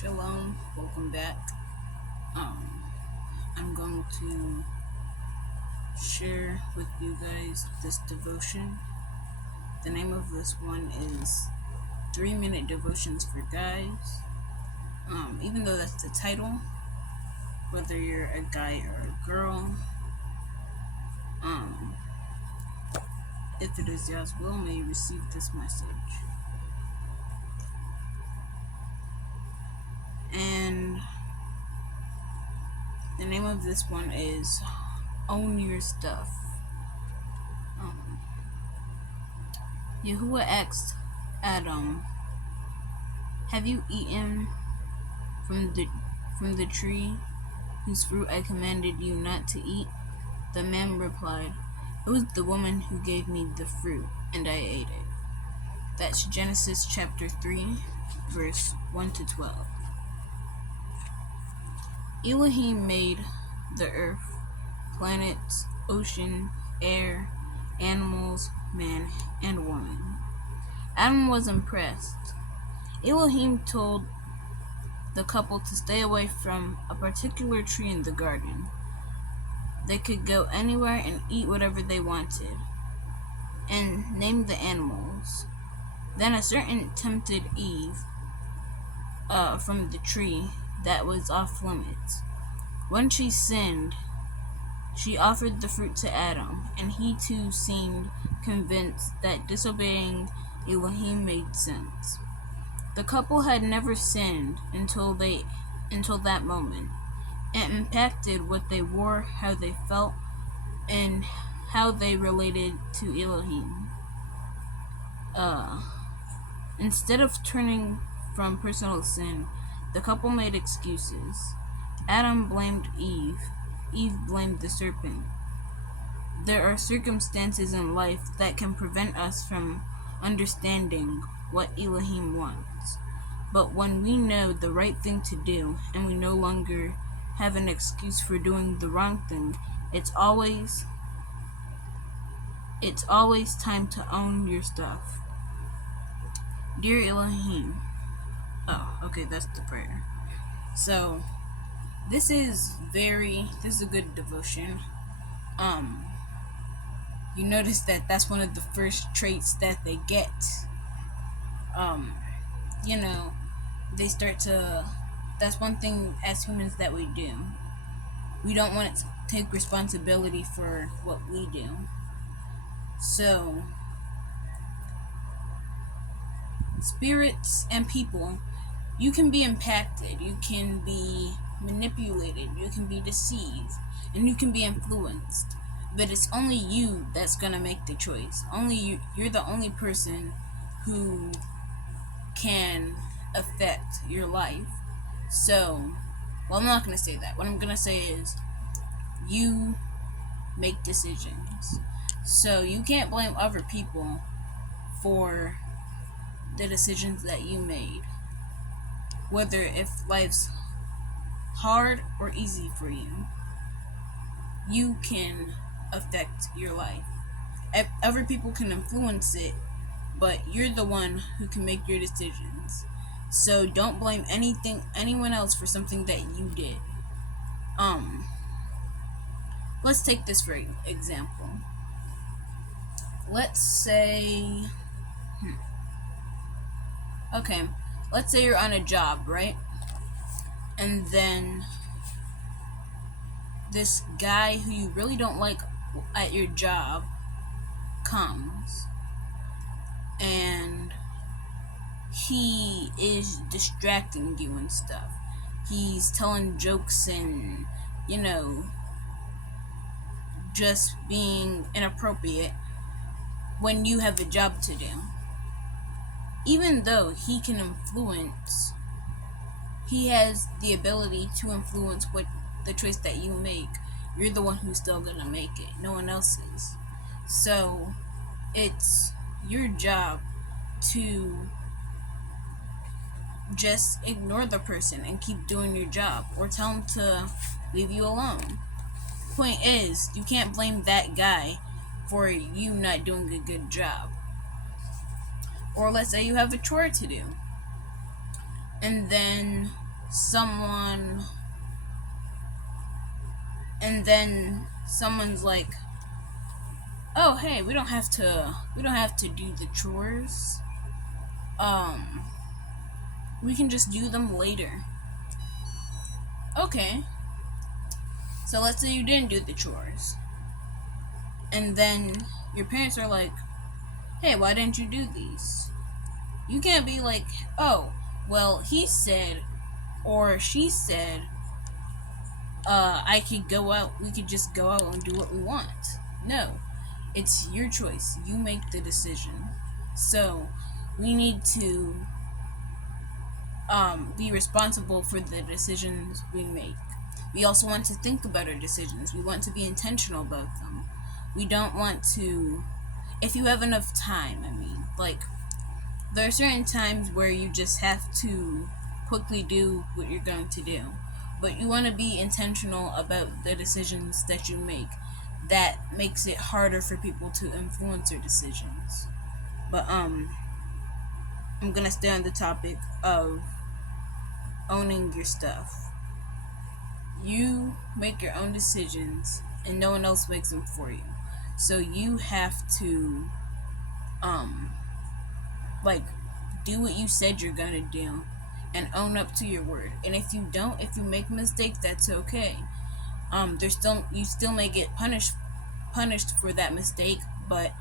Shalom, welcome back. Um, I'm going to share with you guys this devotion. The name of this one is 3-Minute Devotions for Guys. Even though that's the title, whether you're a guy or a girl, if it is Yah's will, may you receive this message. And the name of this one is Own Your Stuff. Yahuwah asked Adam, "Have you eaten from the tree whose fruit I commanded you not to eat?" The man replied, "It was the woman who gave me the fruit, and I ate it." That's Genesis chapter 3, verse 1 to 12. Elohim made the earth, planets, ocean, air, animals, man, and woman. Adam was impressed. Elohim told the couple to stay away from a particular tree in the garden. They could go anywhere and eat whatever they wanted, and name the animals. Then a serpent tempted Eve from the tree that was off limits. When she sinned, she offered the fruit to Adam, and he too seemed convinced that disobeying Elohim made sense. The couple had never sinned until that moment. It impacted what they wore, how they felt, and how they related to Elohim. Instead of turning from personal sin, the couple made excuses. Adam blamed Eve. Eve blamed the serpent. There are circumstances in life that can prevent us from understanding what Elohim wants. But when we know the right thing to do and we no longer have an excuse for doing the wrong thing, it's always time to own your stuff. Dear Elohim. Okay, that's the prayer. So, this is a good devotion. You notice that that's one of the first traits that they get. They start to, that's one thing as humans that we do. We don't want to take responsibility for what we do. So, spirits and people, you can be impacted, you can be manipulated, you can be deceived, and you can be influenced. But it's only you that's going to make the choice. Only you. You're the only person who can affect your life. So, I'm not going to say that. What I'm going to say is you make decisions. So, you can't blame other people for the decisions that you made. Whether if life's hard or easy for you, you can affect your life. Other people can influence it, but you're the one who can make your decisions. So don't blame anyone else for something that you did. Let's take this for example. Let's say let's say you're on a job, right? And then this guy who you really don't like at your job comes, and he is distracting you and stuff. He's telling jokes and, just being inappropriate when you have a job to do. Even though he can influence, he has the ability to influence what the choice that you make. You're the one who's still gonna make it. No one else is. So, it's your job to just ignore the person and keep doing your job, or tell him to leave you alone. Point is, you can't blame that guy for you not doing a good job. Or let's say you have a chore to do, and then someone, and then someone's like, oh hey, we don't have to do the chores. Um, we can just do them later. Okay. So let's say you didn't do the chores. And then your parents are like, hey, why didn't you do these? You can't be like, oh, well, he said or she said, we could just go out and do what we want. No. It's your choice. You make the decision. So we need to be responsible for the decisions we make. We also want to think about our decisions. We want to be intentional about them. We don't want to, if you have enough time, like, there are certain times where you just have to quickly do what you're going to do. But you want to be intentional about the decisions that you make. That makes it harder for people to influence your decisions. But I'm gonna stay on the topic of owning your stuff. You make your own decisions and no one else makes them for you. So you have to like do what you said you're gonna do and own up to your word. And if you don't, if you make mistakes, that's okay. You still may get punished for that mistake, but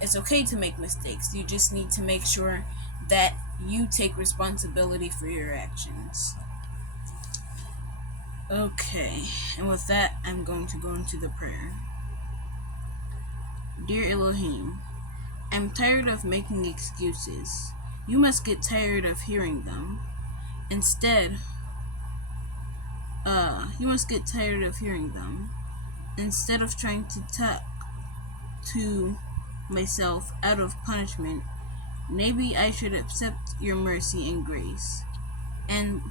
it's okay to make mistakes. You just need to make sure that you take responsibility for your actions. Okay, and with that, I'm going to go into the prayer. Dear Elohim, I'm tired of making excuses. You must get tired of hearing them. Instead, you must get tired of hearing them. Instead of trying to talk to myself out of punishment, maybe I should accept your mercy and grace. And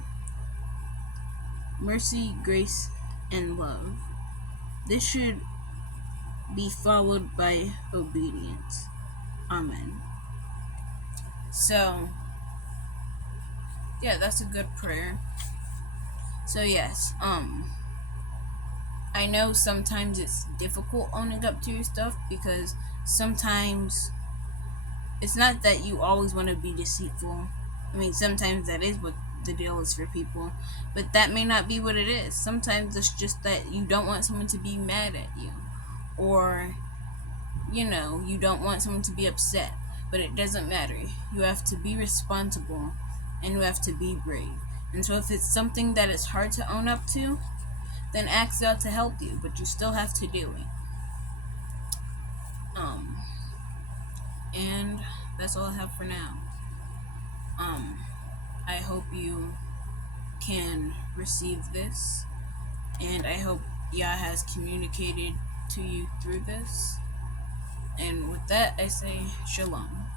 mercy, grace, and love. This should be followed by obedience. Amen. So, yeah, that's a good prayer. So yes, I know sometimes it's difficult owning up to your stuff because sometimes it's not that you always want to be deceitful. Sometimes that is what the deal is for people, but that may not be what it is. Sometimes it's just that you don't want someone to be mad at you, or you don't want someone to be upset. But it doesn't matter. You have to be responsible and you have to be brave. And so if it's something that is hard to own up to, then ask God to help you, but you still have to do it. And that's all I have for now. I hope you can receive this, and I hope Yah has communicated to you through this. And with that, I say shalom.